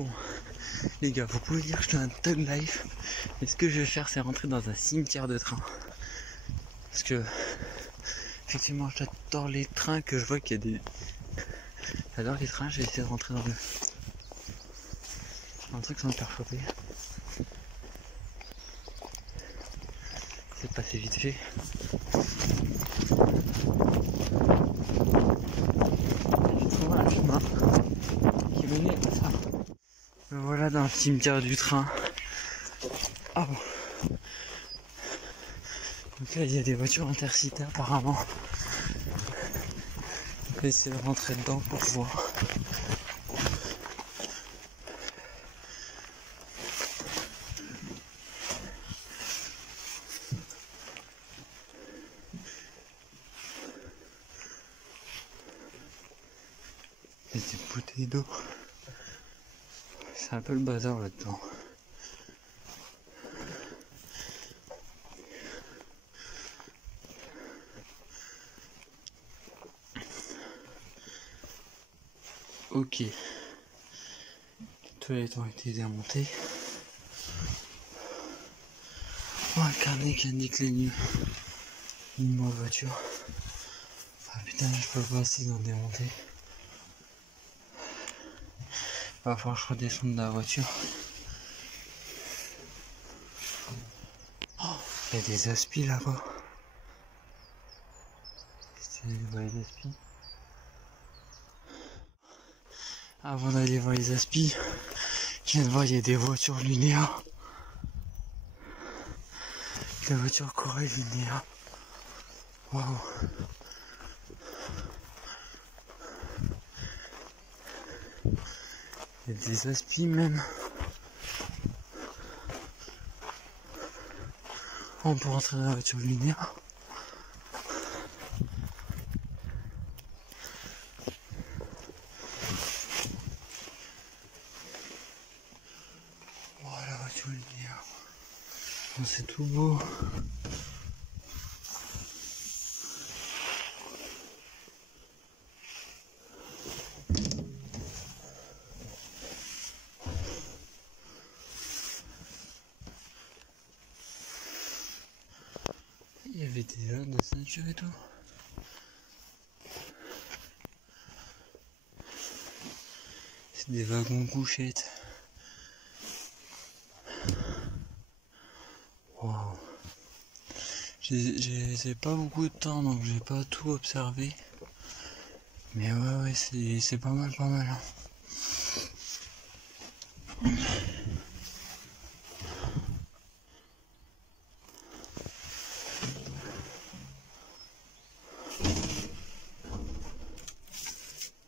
Bon, les gars, vous pouvez dire que je suis un thug life, mais ce que je vais faire, c'est rentrer dans un cimetière de train. Parce que, effectivement, j'adore les trains, que je vois qu'il y a des... J'adore les trains, j'ai essayé de rentrer dans un truc sans me faire choper. C'est passé vite fait. J'ai trouvé un chemin qui menait à ça. Me voilà dans le cimetière du train. Ah bon. Donc là il y a des voitures intercités apparemment. On va essayer de rentrer dedans pour voir. Il y a des bouteilles d'eau. C'est un peu le bazar là-dedans. Ok. Les toilettes ont été démontées. Oh, un carnet qui indique les numéros de voiture. Ah putain, je peux pas essayer d'en démonter. Va falloir que je redescende de la voiture. Oh, il y a des aspis là-bas. Vous voyez les aspis. Avant d'aller voir les aspis, je viens de voir il y a des voitures linéaires. La voiture Corail linéaire. Waouh. Il y a des aspis même. On peut rentrer dans la voiture linéaire. Oh la voiture linéaire. Oh, c'est tout beau. Il y avait des zones de ceinture et tout. C'est des wagons couchettes. Wow. J'ai pas beaucoup de temps donc j'ai pas tout observé. Mais ouais c'est pas mal hein.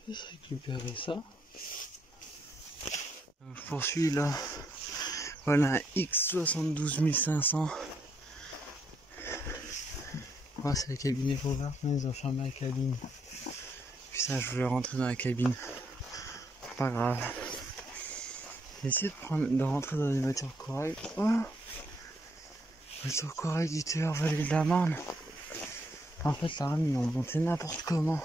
Juste récupérer ça. Je poursuis là. Voilà un X72500. Oh, c'est la cabine est ouverte, mais ils ont fermé la cabine. Putain, je voulais rentrer dans la cabine. Pas grave. J'ai essayé de rentrer dans une voiture Corail. Oh, voiture Corail du tueur Vallée de la Marne. En fait, la rame, ils l'ont monté n'importe comment.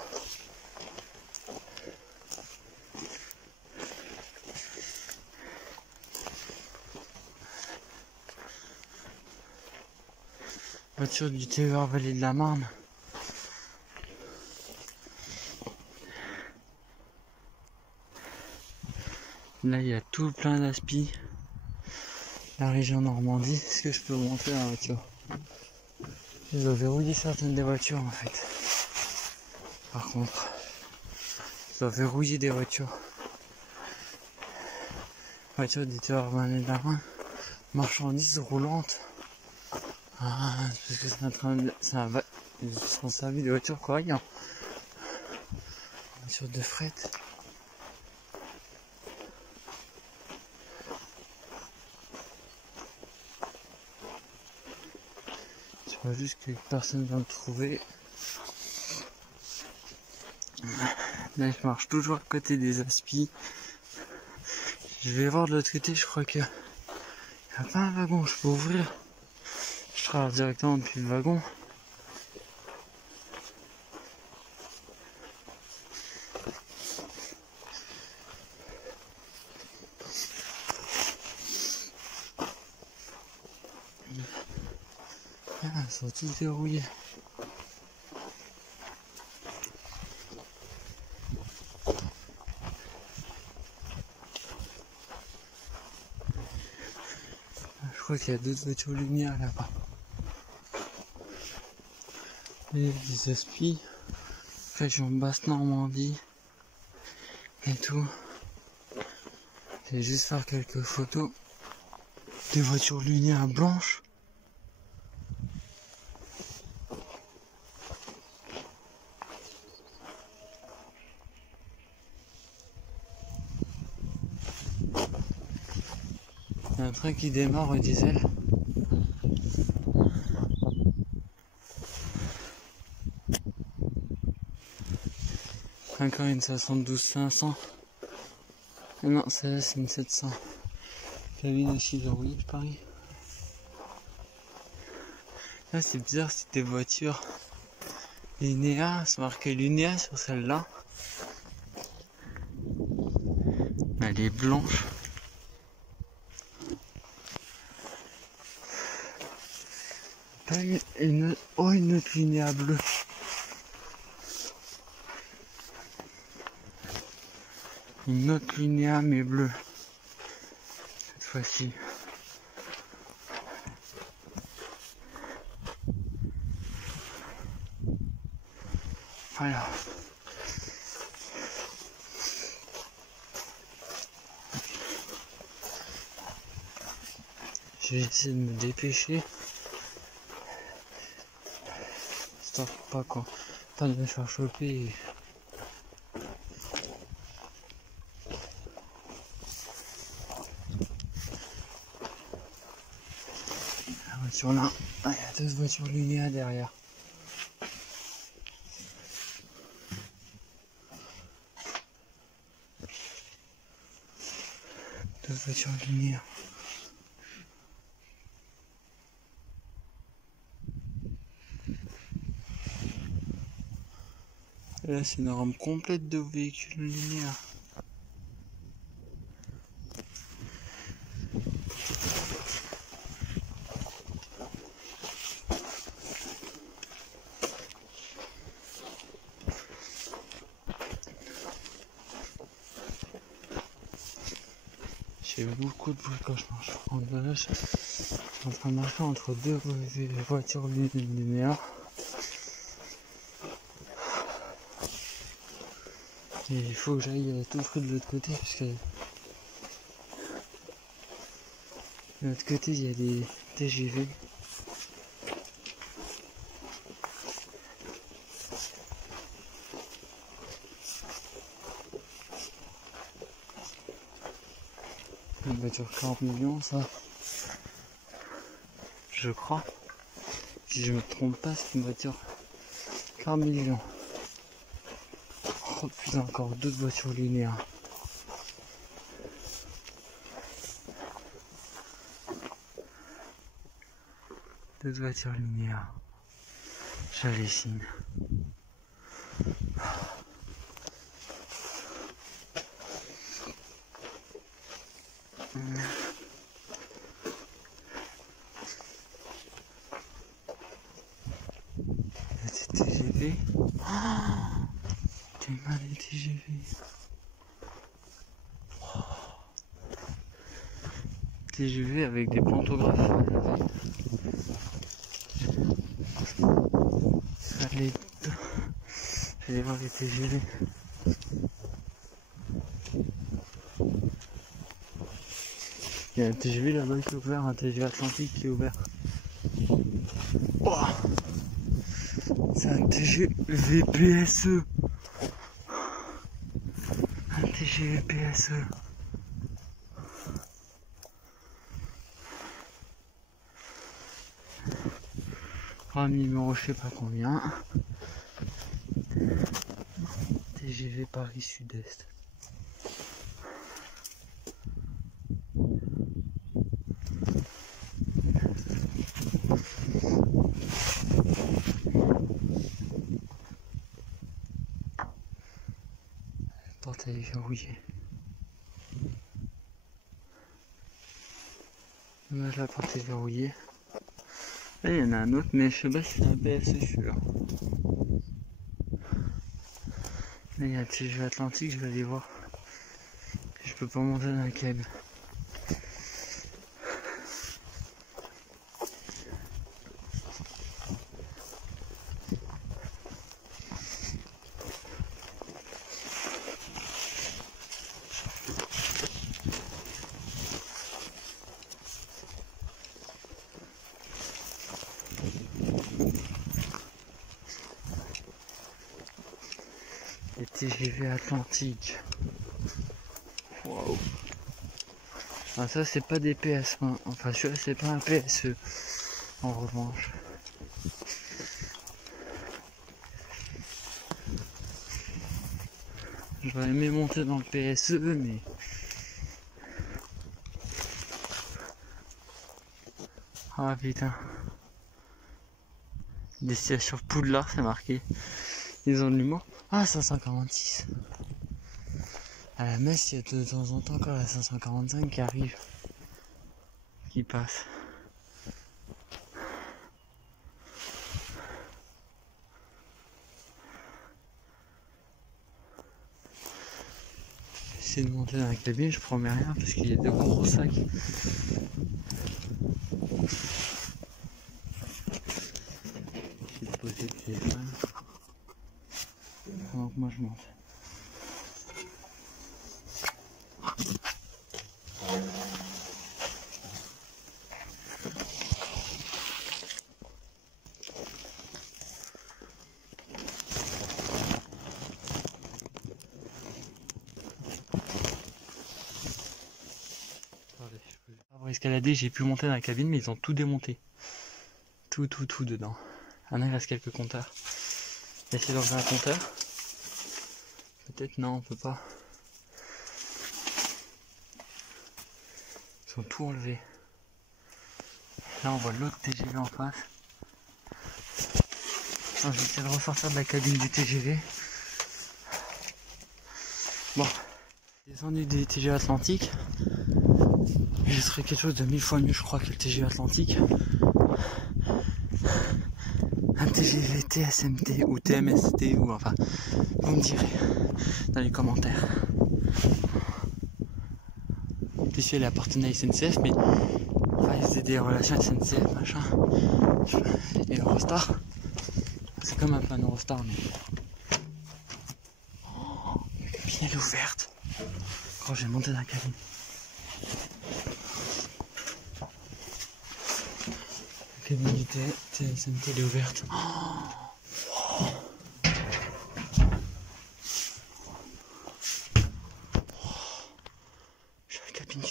Voiture du TER Vallée de la Marne. Là, il y a tout plein d'aspi. La région Normandie. Est-ce que je peux vous montrer la voiture? Ils ont verrouillé certaines des voitures en fait. Par contre, ils ont verrouillé des voitures. Voiture du TER Vallée de la Marne. Marchandises roulantes. Ah, parce que c'est un train de... Ils se sont servis de voitures Corail. Voiture de fret. Je vois juste que personne va me trouver. Là, je marche toujours à côté des aspis. Je vais voir de l'autre côté, je crois que... Il n'y a pas un wagon, je peux ouvrir. Je traverse directement depuis le wagon. Ah, elles sont toutes verrouillées. Je crois qu'il y a d'autres voitures lumière là-bas. Et des Aspis, région Basse-Normandie et tout. Je vais juste faire quelques photos des voitures lumière blanches. Il y a un train qui démarre au diesel. Encore une 72-500. Non, celle-là c'est une 700. Cabine aussi verrouillée, je parie. Là c'est bizarre, c'est des voitures Linea, c'est marqué Linea sur celle-là. Elle est blanche. Pas une autre Linea bleue. Une autre Linea mais bleue. Cette fois-ci. Voilà. Je vais essayer de me dépêcher. Histoire pas de me faire choper. La voiture là, il y a deux voitures Linea derrière. Deux voitures Linea. Là c'est une rampe complète de véhicules Linea. J'ai beaucoup de bruit quand je marche. Là, je suis en train de marcher entre deux voitures Linea. Et il faut que j'aille tout près de l'autre côté parce que de l'autre côté il y a des TGV. Une voiture 40 millions ça. Je crois. Si je me trompe pas, c'est une voiture 40 millions. Oh putain, encore d'autres voitures Linea. D'autres voitures Linea. J'hallucine. Des TGV. Oh, t'es mal les TGV. Oh. TGV avec des pantographes. Allez voir les TGV. Il y a un TGV là-bas qui est ouvert, un TGV Atlantique qui est ouvert. Oh, c'est un TGV PSE. Un TGV PSE. Un numéro je sais pas combien. TGV Paris Sud-Est. La porte elle est verrouillée. Dommage, la porte est verrouillée. Là, il y en a un autre, mais je sais pas si c'est un PSE celui-là. Là, il y a le TGV Atlantique, je vais aller voir. Je peux pas monter dans la cabine. Les TGV Atlantique. Waouh. Ah, ça c'est pas des PSE. Enfin celui-là c'est pas un PSE. En revanche. J'aurais aimé monter dans le PSE mais. Ah putain. Destination Poudlard c'est marqué. Ils ont de l'humour. Ah 546. À la messe, il y a de temps en temps encore la 545 qui arrive, qui passe. J'essaie de monter dans la cabine, je promets rien parce qu'il y a de gros sacs. Je vais poser le téléphone pendant que moi je monte. Pour escalader, j'ai pu monter dans la cabine, mais ils ont tout démonté. Tout dedans. Ah non, il reste quelques compteurs. Essayer d'enlever un compteur. Peut-être non, on peut pas. Ils ont tout enlevé. Là, on voit l'autre TGV en face. Alors, je vais essayer de ressortir de la cabine du TGV. Bon, descendu des TGV Atlantique. Je serais quelque chose de 1000 fois mieux, je crois, que le TGV Atlantique. Un TGV TSMT ou TMST ou enfin, vous me direz dans les commentaires. Puis celui-là appartenait à SNCF, mais enfin, il faisait des relations SNCF, machin. Et Eurostar. C'est comme un peu un Eurostar, mais. Oh, la cabine elle est ouverte. Quand j'ai monté dans la cabine. La cabine du TSMT elle est ouverte. Oh. J'ai la cabine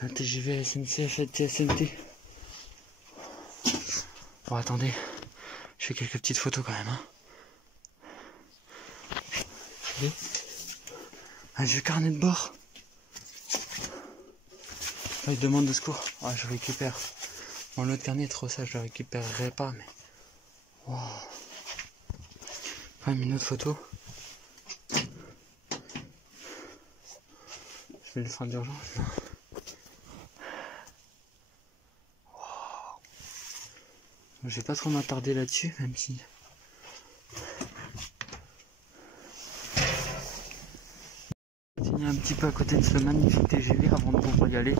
d'un TGV SNCF et TSMT. Bon, attendez, je fais quelques petites photos quand même. Hein. Un vieux carnet de bord. Oh, il demande de secours. Oh, je récupère. Bon, l'autre carnet est trop sage, je le récupérerai pas, mais. Wow. Enfin, une autre photo. Je vais le frein d'urgence. Wow. Je vais pas trop m'attarder là-dessus, même si. Un petit peu à côté de ce magnifique TGV avant de pouvoir y aller.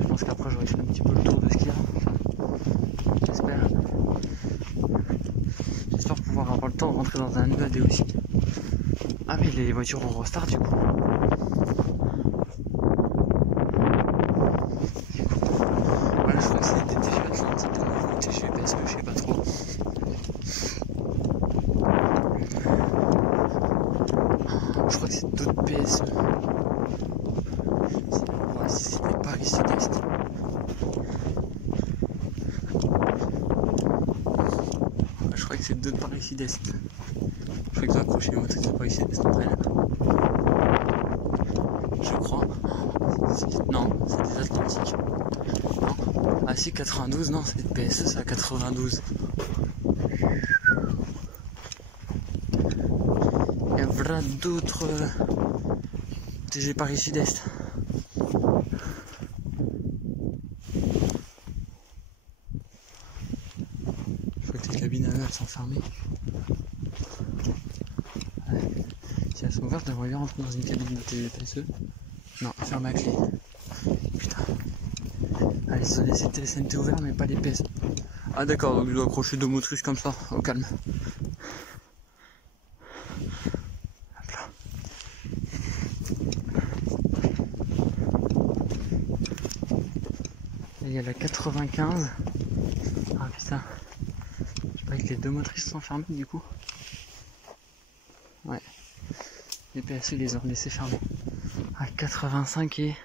Je pense qu'après j'aurai fait un petit peu le tour de ce qu'il y a. Enfin, j'espère pouvoir avoir le temps de rentrer dans un EAD aussi. Ah mais les voitures Eurostar du coup. Voilà, je crois que c'est des TGV Atlantique ou TGV PSE, je sais pas trop. Je crois que c'est d'autres PSE. Si c'était Paris Sud-Est. Je crois que c'est d'autres Paris Sud-Est. Je crois que j'ai accroché les motrices de Paris Sud-Est entre elles. Je crois. Non, c'est des Atlantiques. Non. Ah si, 92, non, c'est des PSE, c'est à 92. Il y a vraiment d'autres TG Paris Sud-Est. elles sont fermées. Ouais. Si elles sont ouvertes, j'aimerais bien rentrer dans une cabine de TPSE. Non, fermée à clé. Putain. Ah, ils ont laissé le TSNT ouvert, mais pas les PSE. Ah d'accord, donc je dois accrocher 2 motrices comme ça, au calme. Hop là. Et il y a la 95. Ah putain. Je croyais que les 2 motrices sont fermées du coup. Ouais. Les PSE les ont laissés fermés. À 85 et...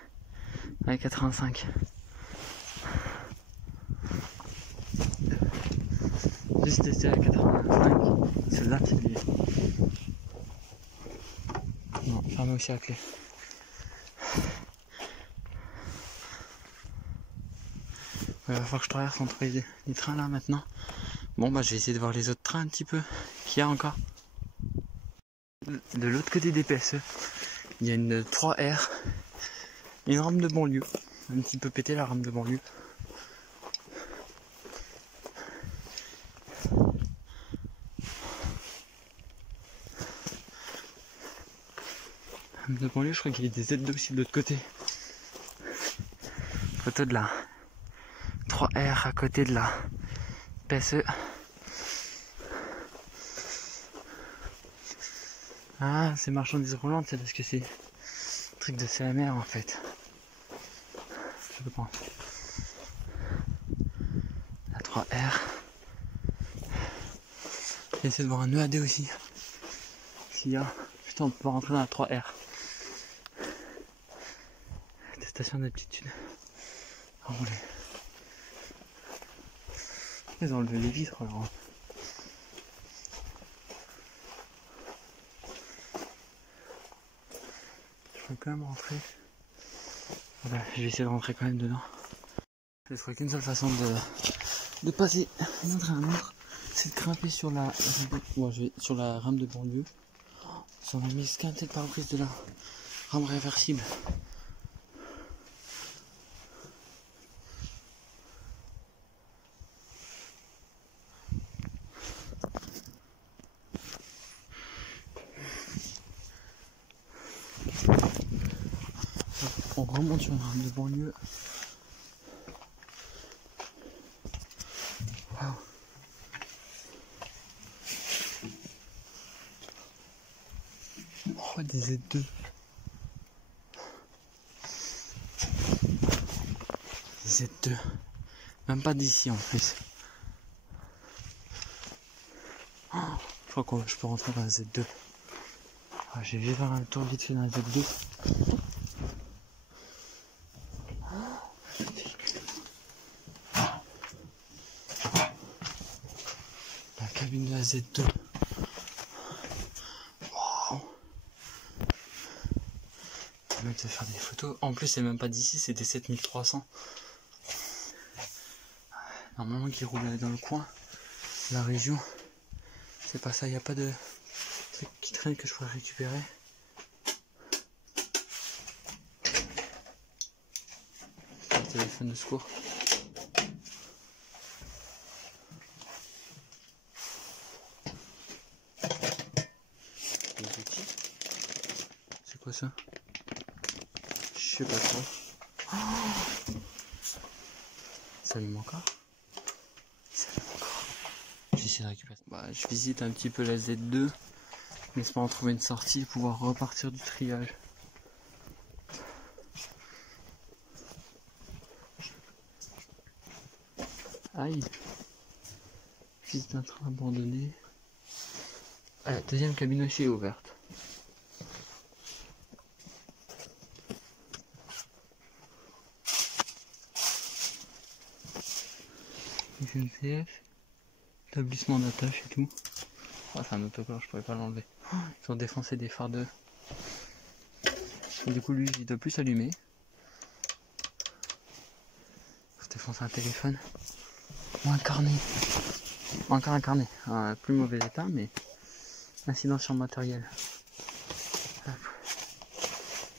Ouais, 85. Juste testé à 85. Celle-là, c'est les... Non, fermé aussi à clé. Il va falloir que je traverse entre les trains là maintenant. Bon bah je vais essayer de voir les autres trains un petit peu qu'il y a encore. De l'autre côté des PSE, il y a une 3R, une rame de banlieue. Un petit peu pété la rame de banlieue. Rame de banlieue, je crois qu'il y a des Z2 aussi de l'autre côté. Photo de la 3R à côté de la PSE. Ah, c'est marchandises roulantes, c'est parce que c'est un truc de CMR en fait. Je pense. La 3R. J'ai essayé de voir un EAD aussi. S'il y a. Putain, on peut rentrer dans la 3R. Station d'aptitude. À rouler. Ils ont enlevé les vitres alors. Je peux quand même rentrer. Voilà, je vais essayer de rentrer quand même dedans. Je ne ferai qu'une seule façon de passer d'un train à un autre, c'est de grimper sur la, sur la rame de banlieue. Sur la mise quintée de pare-brise de la rame réversible. On remonte sur la rame de banlieue. Waouh. Oh, des Z2. Des Z2. Même pas d'ici en plus. Oh, je crois que je peux rentrer dans la Z2. Ah, j'ai vu faire un tour vite fait dans la Z2. La cabine de la Z2. Wow. Le mec de faire des photos. En plus, c'est même pas d'ici, c'est des 7300. Normalement, qui roule dans le coin, la région. C'est pas ça, il n'y a pas de truc qui traîne que je pourrais récupérer. Le téléphone de secours. C'est quoi ça? Je sais pas trop. Oh, ça allume encore? Ça allume encore. J'essaie de récupérer. Bah, je visite un petit peu la Z2. En espérant trouver une sortie et pouvoir repartir du triage. Aïe. Fils d'un train abandonné. Ah, la deuxième cabine aussi est ouverte. SNCF, établissement d'attache et tout. Oh, c'est un autocollant, je pourrais pas l'enlever. Oh, ils ont défoncé des phares de... Et du coup lui il doit plus s'allumer. Faut défoncer un téléphone. Ou un carnet. Encore un carnet. Plus mauvais état mais... Incident sur le matériel. Hop.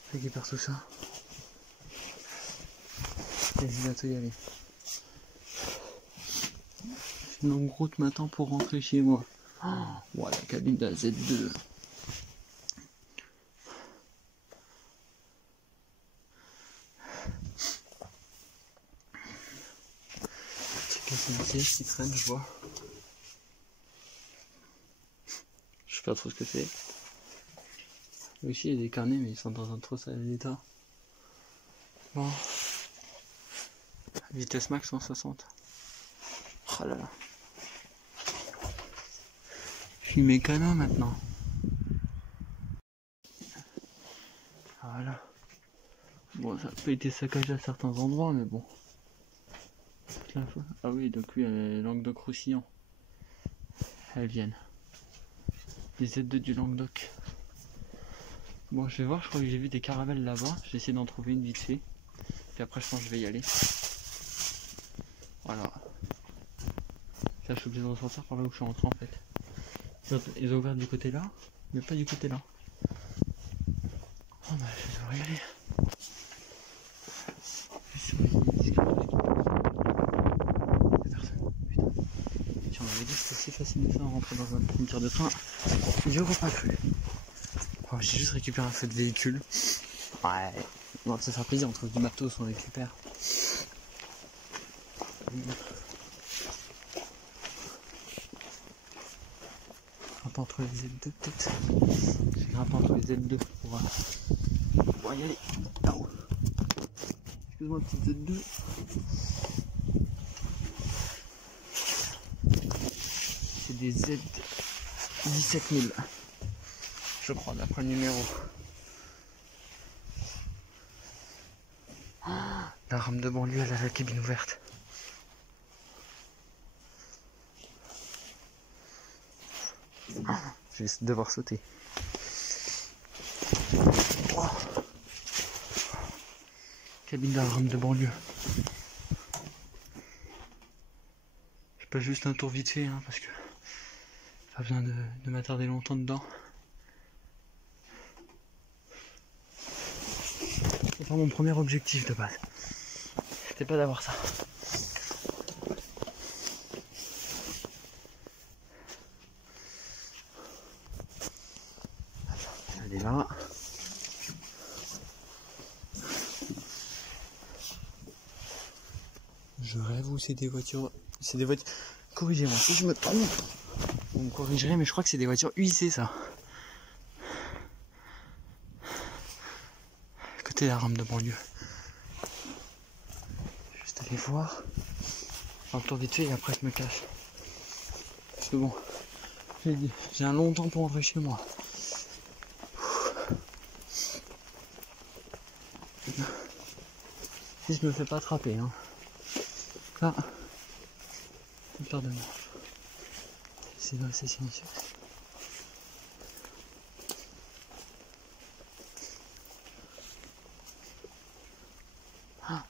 Je récupère tout ça. Et je vais bientôt y aller. une longue route maintenant pour rentrer chez moi. Voilà, la cabine de la Z2. C'est une pièce qui traîne, je vois. Je sais pas trop ce que c'est. Aussi, il y a des carnets, mais ils sont dans un trop sale état. Bon. Vitesse max 160. Oh là là. Je suis mécano maintenant. Voilà. Bon, ça peut être saccagé à certains endroits, mais bon. Ah oui, donc oui, les Languedoc-Roussillon. Elles viennent. Les Z2 du Languedoc. Bon, je vais voir, je crois que j'ai vu des caravelles là-bas. Je vais essayer d'en trouver une vite fait. Puis après, je pense que je vais y aller. Voilà. Là, je suis obligé de ressortir par là où je suis rentré en fait. Ils ont ouvert du côté là, mais pas du côté là. Oh bah, je devrais y aller. Personne. Putain. Si on m'avait dit que c'était aussi facile de ça, rentrer dans un cimetière de train, j'y aurais pas cru. Oh, j'ai juste récupéré un feu de véhicule. Ouais. On va se faire plaisir, on trouve du matos, on récupère. Grimpe entre les Z2 peut-être. Je vais grimper entre les Z2 pour y aller. Oh. Excuse-moi, petite Z2. C'est des Z 17000. Je crois, d'après le numéro. La rame de banlieue, elle a la cabine ouverte. Je vais devoir sauter. Oh. Cabine de la rame de banlieue. Je passe juste un tour vite fait, hein, parce que pas besoin de m'attarder longtemps dedans. C'est pas mon premier objectif de base. C'était pas d'avoir ça. Elle est là. Je rêve où c'est des voitures. C'est des voitures. Corrigez-moi si je me trompe. Vous me corrigerez, mais je crois que c'est des voitures UIC ça. Côté de la rame de banlieue. Juste aller voir. Un tour vite fait et après je me cache. C'est bon. J'ai un long temps pour rentrer chez moi. Si je me fais pas attraper, hein. Ah, une paire de manches. C'est silencieux. Ah.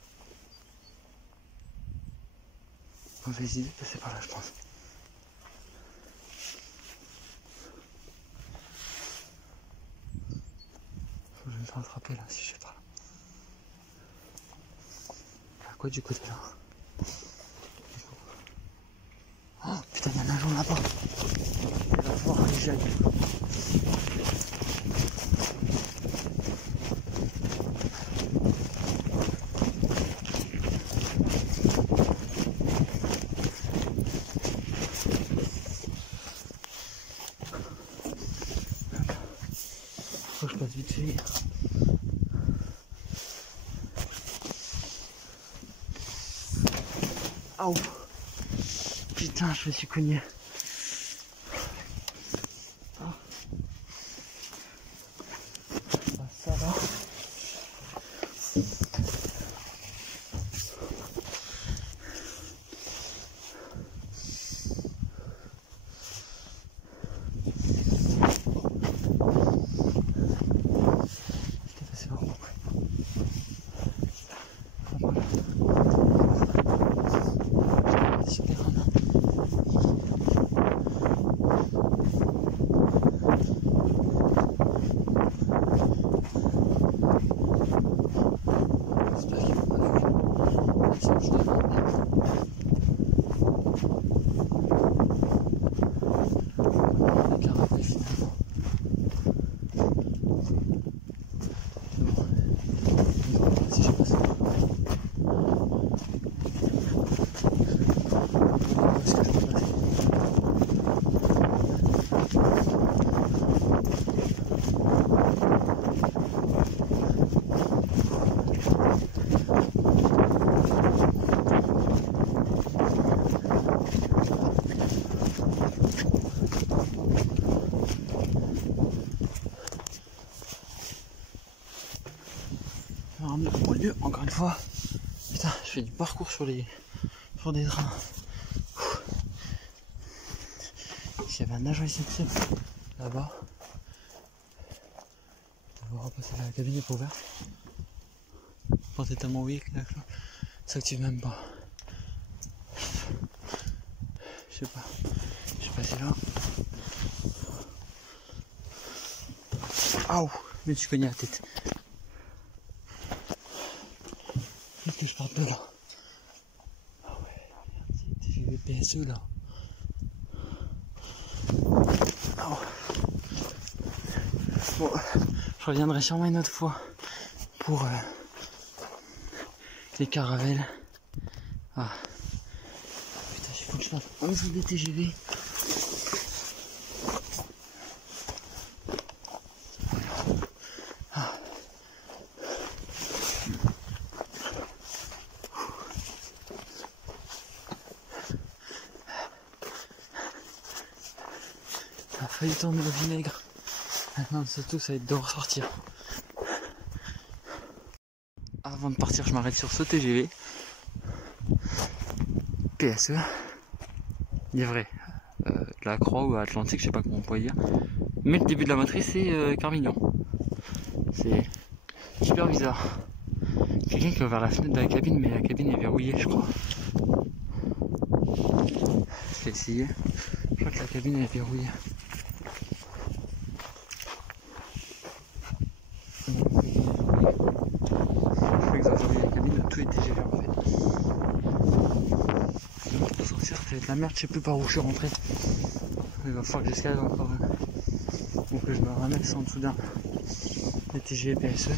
Mauvaise idée de passer par là, je pense. Faut que je me fasse attraper là si je fais pas là. À quoi du côté là? Oh putain, il y a un agent là-bas. Il va falloir que j'y aille. Faut que je passe vite fait. Aouh. Putain, je me suis cogné. Ah. Bah, ça va. J'étais passé par où? Super. J'espère qu'il va pas jouer. Encore une fois. Putain, je fais du parcours sur des trains. S'il y avait un agent SNCF là-bas, devoir repasser la cabine n'est pas ouverte. Quand t'es tellement weak, ça s'active même pas. Je sais pas. Je suis passé là. Aouh, mais tu cognes la tête. Faut que je parte de là. Ah ouais, regarde, TGV PSE là. Oh. Bon, je reviendrai sûrement une autre fois pour les caravelles. Ah. Putain, il faut que je fasse un jour des TGV. Ah. Ça a failli tomber au vinaigre. Maintenant, surtout, ça va être de ressortir. Avant de partir, je m'arrête sur ce TGV. PSE. Livré. De la Croix ou Atlantique, je sais pas comment on pourrait dire. Mais le début de la motrice, c'est Carmignon. C'est super bizarre. Quelqu'un qui a ouvert la fenêtre de la cabine, mais la cabine est verrouillée, je crois. Je vais essayer. Je crois que la cabine est verrouillée. Tout est TGV en fait. Donc pour sortir ça va être la merde, je sais plus par où je suis rentré. Il va falloir que j'escalade encore ou que je me ramène en dessous d'un des TGV PSE.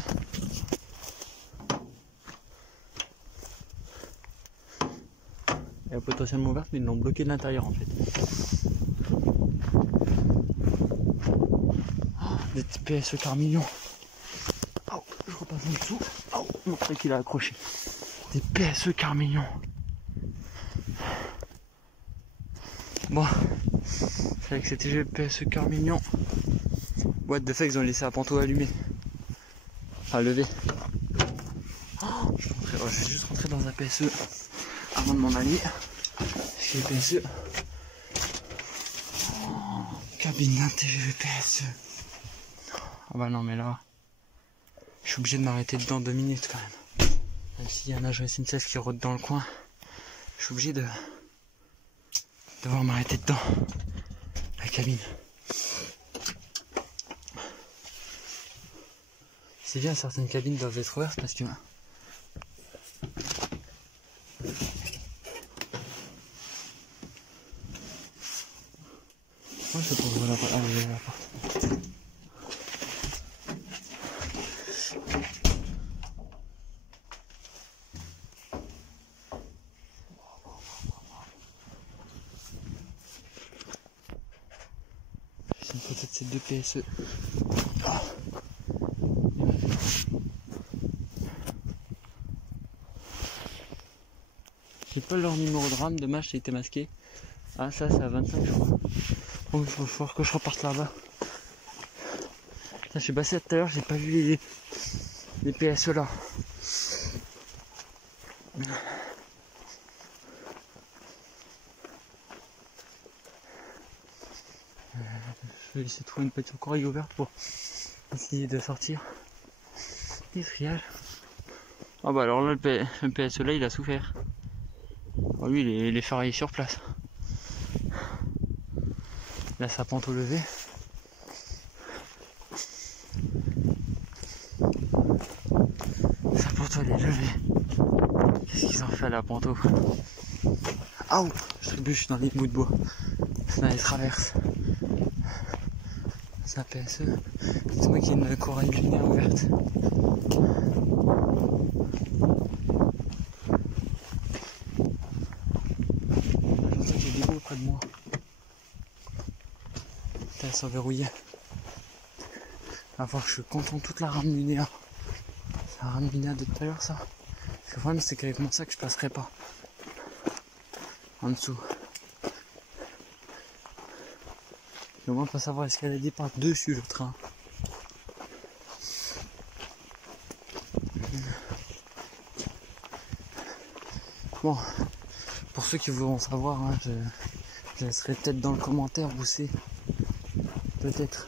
Elle est potentiellement ouverte mais ils l'ont bloqué de l'intérieur en fait. Oh, des PSE Carmignon. Oh, je repasse en dessous. Oh, montrer qu'il a accroché. Des PSE Carmignon. Bon, c'est avec ces TGV PSE Carmignon. What the fuck, ils ont laissé la panto allumée. Enfin levée. Oh, je vais juste rentrer dans un PSE avant de m'en aller. Chez les PSE. Oh, cabine d'un TGV PSE. Ah bah non mais là, je suis obligé de m'arrêter dedans 2 minutes quand même. Même s'il y a un agent SNCF qui rôde dans le coin, je suis obligé de devoir m'arrêter dedans. La cabine. C'est bien, certaines cabines doivent être ouvertes parce que... Ouais, c'est pour ouvrir la porte. Ah, ouvrir la porte. C'est peut-être ces 2 PSE. Ah. J'ai pas leur numéro de rame, dommage, ça a été masqué. Ah, ça, c'est à 25, je crois. Donc, il va falloir que je reparte là-bas. Je suis passé tout à l'heure, j'ai pas vu les PSE là. Je vais essayer de trouver une petite corail ouverte pour essayer de sortir des triages. Ah bah alors là, le PSE là, il a souffert. Ah oui, il est ferraillé sur place. Là, sa pente au levé. Sa pente elle est levée. Qu'est-ce qu'ils ont fait à la panto? Ah ouh, je trébuche dans les bouts de bois. C'est dans les traverses. C'est un PSE. Dites-moi qu'il y a une corail lunaire ouverte. J'entends qu'il y a des bouts près de moi. Putain, elles sont verrouillées. Il va falloir que je contourne toute la rame lunaire. C'est la rame lunaire de tout à l'heure ça. Le problème c'est qu'avec mon sac je passerai pas. En dessous. Et au moins pas savoir escalader par dessus le train. Bon, pour ceux qui voudront savoir, hein, je laisserai peut-être dans le commentaire où c'est peut-être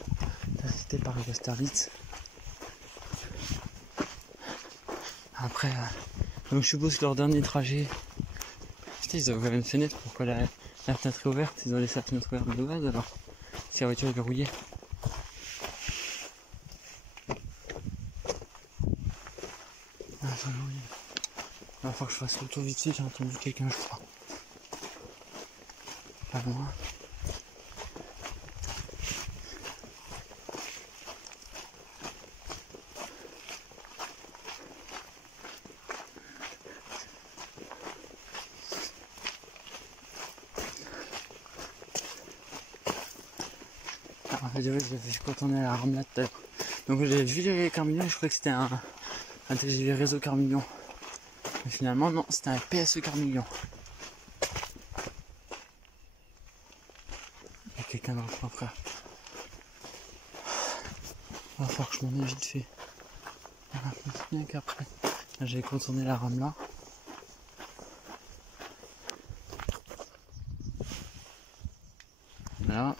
cité par Austerlitz. Après, donc je suppose que leur dernier trajet, putain, ils ont ouvert une fenêtre, pourquoi la fenêtre est ouverte, ils ont laissé la fenêtre ouverte de base alors, si la voiture est verrouillée. Il va falloir que je fasse le tour vite fait, j'ai entendu quelqu'un je crois. Pas loin. Quand on est à la rame là tout à l'heure. Donc j'ai vu les Carmignon et je croyais que c'était un TGV réseau Carmignon. Mais finalement non, c'était un PSE Carmignon. Il y a quelqu'un dans le coin frère. Il va falloir que je m'en aille vite fait. On va continuer qu'après. J'ai contourné la rame là. Là.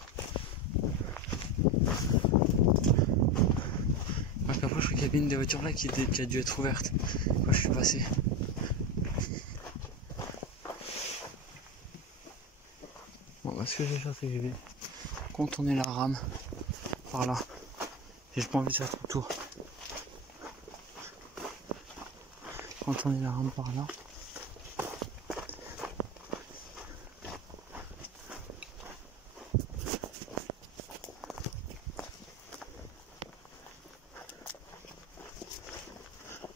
Parce qu'après je crois qu'il y avait une des voitures là qui a dû être ouverte quand je suis passé. Bon bah ce que je vais faire c'est que je vais contourner la rame par là. J'ai pas envie de faire tout le tour. Contourner la rame par là.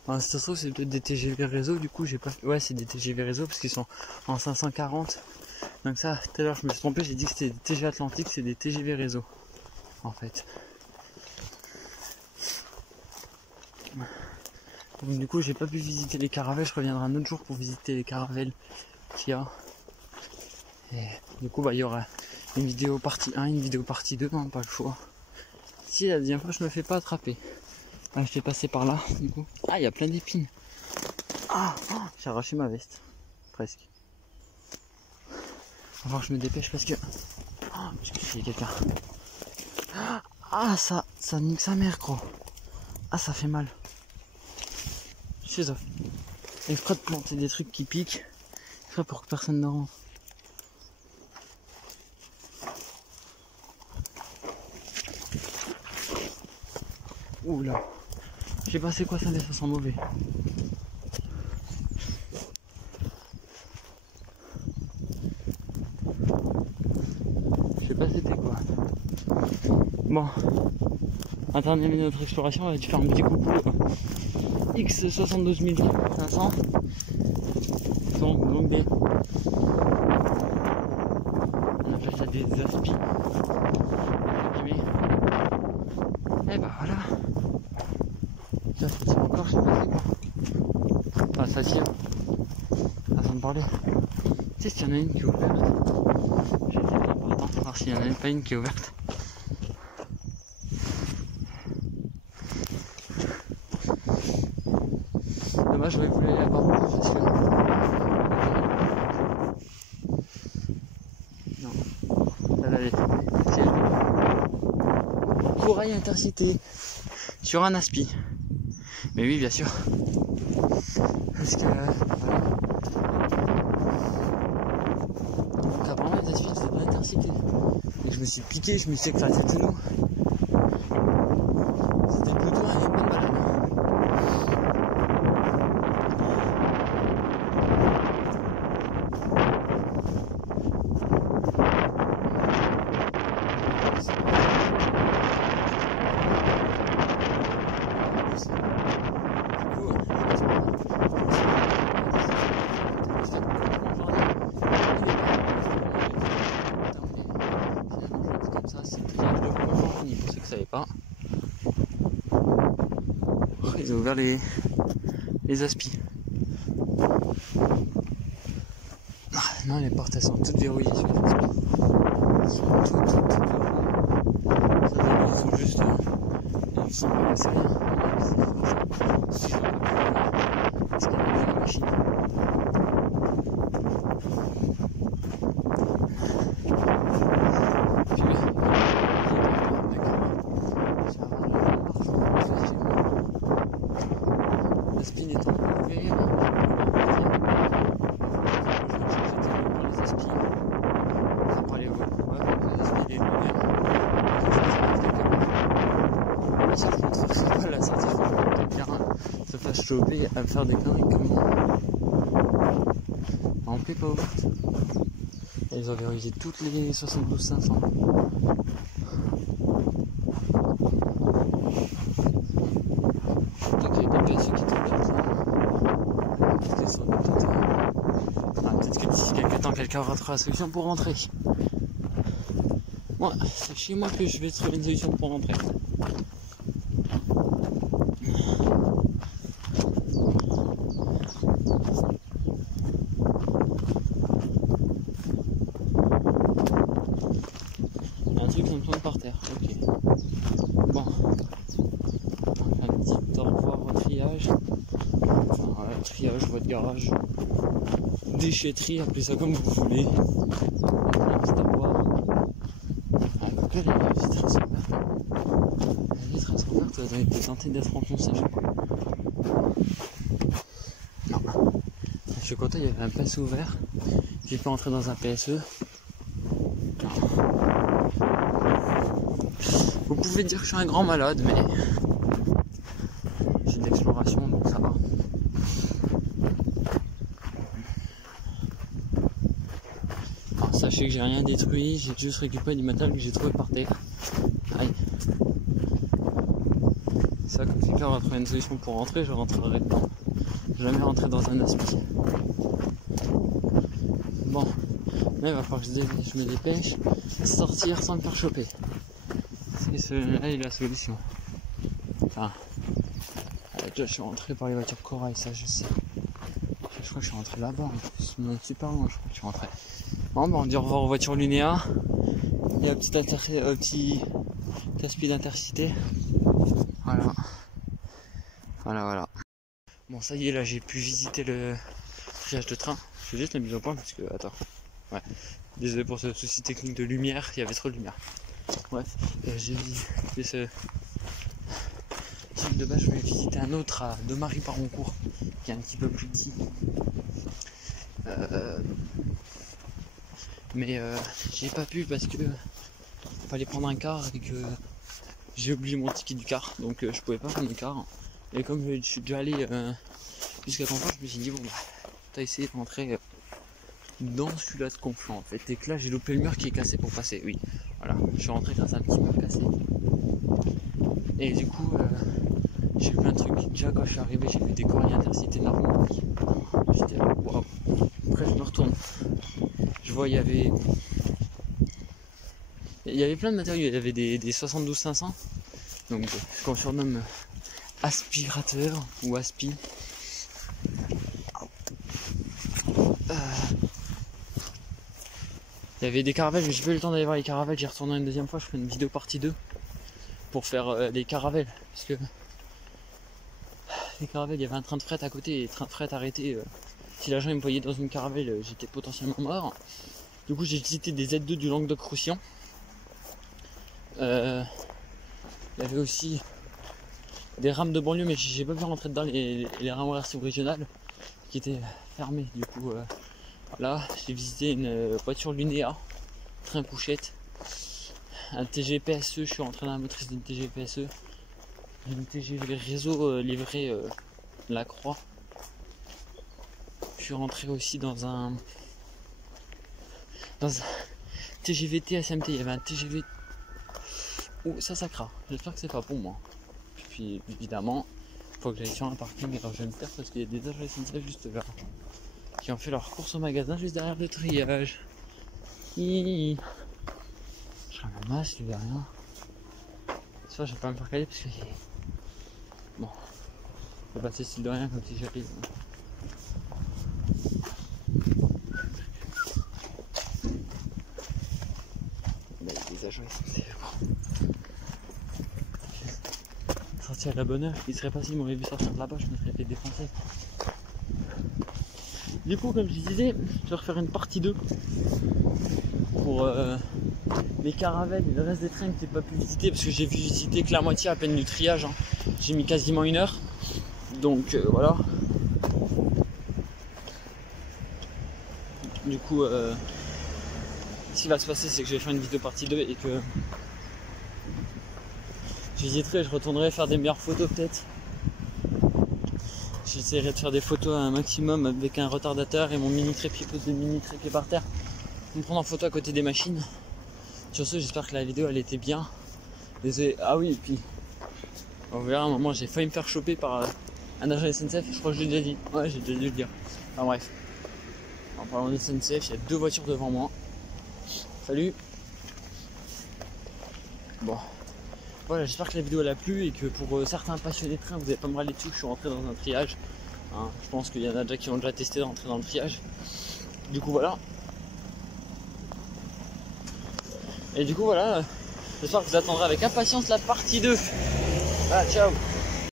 Enfin, si ça se trouve c'est peut-être des TGV réseau, du coup j'ai pas. Ouais c'est des TGV réseau parce qu'ils sont en 540. Donc ça, tout à l'heure je me suis trompé, j'ai dit que c'était des TGV Atlantique, c'est des TGV réseau. En fait. Donc du coup j'ai pas pu visiter les caravelles, je reviendrai un autre jour pour visiter les caravelles qu'il y a. Et du coup bah il y aura une vidéo partie 1, une vidéo partie 2, non pas le choix. Si la deuxième fois je me fais pas attraper. Ah, je fais passer par là du coup. Ah il y a plein d'épines. Ah oh, j'ai arraché ma veste. Presque. Il va falloir que je me dépêche parce que. Oh, j'ai quelqu'un. Ah ça nique sa mère gros. Ah ça fait mal. Je suis exprès de planter des trucs qui piquent. Exprès pour que personne ne rentre. Oula. Je sais pas c'est quoi ça mais ça sent mauvais. Je sais pas c'était quoi. Bon. À terminer notre exploration, on va faire un petit coucou X72500 donc des on appelle ça des aspis et bah voilà ça c'est encore je sais pas c'est quoi enfin ça tient façon de parler tu sais s'il y en a une qui est ouverte j'ai été là pardon voir s'il y en a pas une qui est ouverte. Dommage, j'aurais voulu aller là-bas parce que. Non, ça va aller. Corail Intercité sur un aspi. Mais oui, bien sûr. Parce que. Voilà. Donc, apparemment, les aspis c'était pas Intercité. Et je me suis piqué, je me suis éclaté tout nous. C'était plutôt une bonne balade. Pas. Ils ont ouvert les aspis. Ah, non, les portes elles sont toutes verrouillées sur les aspis. Elles sont toutes verrouillées. Ça veut dire qu'ils sont juste. Ils sont pas c'est rien. C'est pas ça. Parce qu'il y a la machine. La spin est en ouvert. Les aspis. Enfin, par les voies. Ouais, les aspis, les lumières. Ça se montrerait pas la sortie. Je crois que quelqu'un se fasse choper à faire des conneries comme moi. En paix pas ouverte. Et ils ont verrouillé toutes les 72 500. Donc il y a des PSE qui tombent là. Peut-être que d'ici quelques temps quelqu'un aura trouvé la solution pour rentrer. Moi, c'est chez moi que je vais trouver une solution pour rentrer. Un truc qui me tourne par terre, ok. Bon. Un petit au revoir au triage. Enfin, triage, voie de garage. Déchetterie, appelez ça comme vous voulez. Un petit au revoir. Ah, donc là, la vitre sont ouvertes. Les vitres sont ouvertes, elles ont été tentées d'être enfoncées, je crois. Non. Je suis content, il y avait un PSE ouvert. J'ai pas entré dans un PSE. Vous pouvez dire que je suis un grand malade, mais j'ai de l'exploration, donc ça va. Alors, sachez que j'ai rien détruit, j'ai juste récupéré du matériel que j'ai trouvé par terre. Aïe. Ça, comme quelqu'un aura trouvé une solution pour rentrer, je rentrerai dedans. Jamais rentrer dans un aspi. Bon, là il va falloir que je me dépêche, sortir sans me faire choper. Et là il est la solution. Enfin, déjà je suis rentré par les voitures corail, ça je sais. Je crois que je suis rentré là-bas, en plus, super loin, je crois que je suis rentré. Bon, bah on dit au revoir aux voitures Lunéa. Il y a un petit aspi d'intercité. Voilà. Voilà. Bon, ça y est, là j'ai pu visiter le triage de train. Je vais juste la mise au point parce que, attends. Ouais. Désolé pour ce souci technique de lumière, il y avait trop de lumière. Bref, j'ai visité ce type de base. Je voulais visiter un autre à Marie-Paroncourt qui est un petit peu plus petit. Mais j'ai pas pu parce que fallait prendre un car et que j'ai oublié mon ticket du car, donc je pouvais pas prendre le car. Et comme je suis déjà allé jusqu'à Conflans, je me suis dit bon bah t'as essayé de rentrer dans celui-là de Conflans en fait. Et que là j'ai loupé le mur qui est cassé pour passer, oui. Voilà, je suis rentré grâce à un petit mur cassé. Et du coup j'ai vu plein de trucs. Déjà quand je suis arrivé j'ai vu des corails intercités Normandie. J'étais là, waouh. Après je me retourne. Je vois il y avait plein de matériaux, il y avait des 72 500. Donc qu'on surnomme aspirateur ou aspi. Il y avait des caravelles, mais j'ai pas eu le temps d'aller voir les caravelles, j'y retourné une deuxième fois, je ferai une vidéo partie 2 pour faire les caravelles. Parce que les caravelles, il y avait un train de fret à côté, et le train de fret arrêté. Si l'agent me voyait dans une caravelle, j'étais potentiellement mort. Du coup j'ai visité des Z2 du Languedoc-Roussillon. Il y avait aussi des rames de banlieue, mais j'ai pas pu rentrer dedans, les rames régionales qui étaient fermées. Du coup voilà, j'ai visité une voiture Lunéa, train couchette, un TGV PSE, je suis rentré dans la motrice d'une TGV PSE, une TGV réseau livré La Croix. Je suis rentré aussi dans un TGV SMT, il y avait un TGV. Oh, ça craint, j'espère que c'est pas pour moi. Puis évidemment, il faut que j'aille sur un parking, alors je vais me perdre parce qu'il y a des agents SNCF juste là qui ont fait leur course au magasin juste derrière le triage. Je ramasse, je vais rien. Ce soir, je vais pas me faire caler parce que bon, je vais passer style de rien comme si j'arrive. Les agents SNCF. Sorti à la bonne heure, il serait pas si m'aurait vu sortir de là-bas, je me serais fait défoncer. Du coup, comme je disais, je vais refaire une partie 2 pour les caravelles et le reste des trains que j'ai pas pu visiter parce que j'ai visité que la moitié à peine du triage. Hein. J'ai mis quasiment 1 heure. Donc voilà. Du coup, ce qui va se passer, c'est que je vais faire une vidéo partie 2 et que je visiterai, je retournerai faire des meilleures photos peut-être. J'essaierai de faire des photos à un maximum avec un retardateur et mon mini trépied, pose de mini trépied par terre. Me prendre en photo à côté des machines. Sur ce, j'espère que la vidéo elle était bien. Désolé. Ah oui, et puis on verra un moment, j'ai failli me faire choper par un agent SNCF. Je crois que je l'ai déjà dit. Ouais, j'ai déjà dû le dire. Enfin bref. En parlant de SNCF, il y a 2 voitures devant moi. Salut. Bon. Voilà, j'espère que la vidéo elle a plu et que pour certains passionnés de train, vous n'allez pas me râler dessus que je suis rentré dans un triage. Hein, je pense qu'il y en a déjà qui ont déjà testé d'entrer dans le triage. Du coup voilà. Et du coup voilà, j'espère que vous attendrez avec impatience la partie 2. Ah, ciao.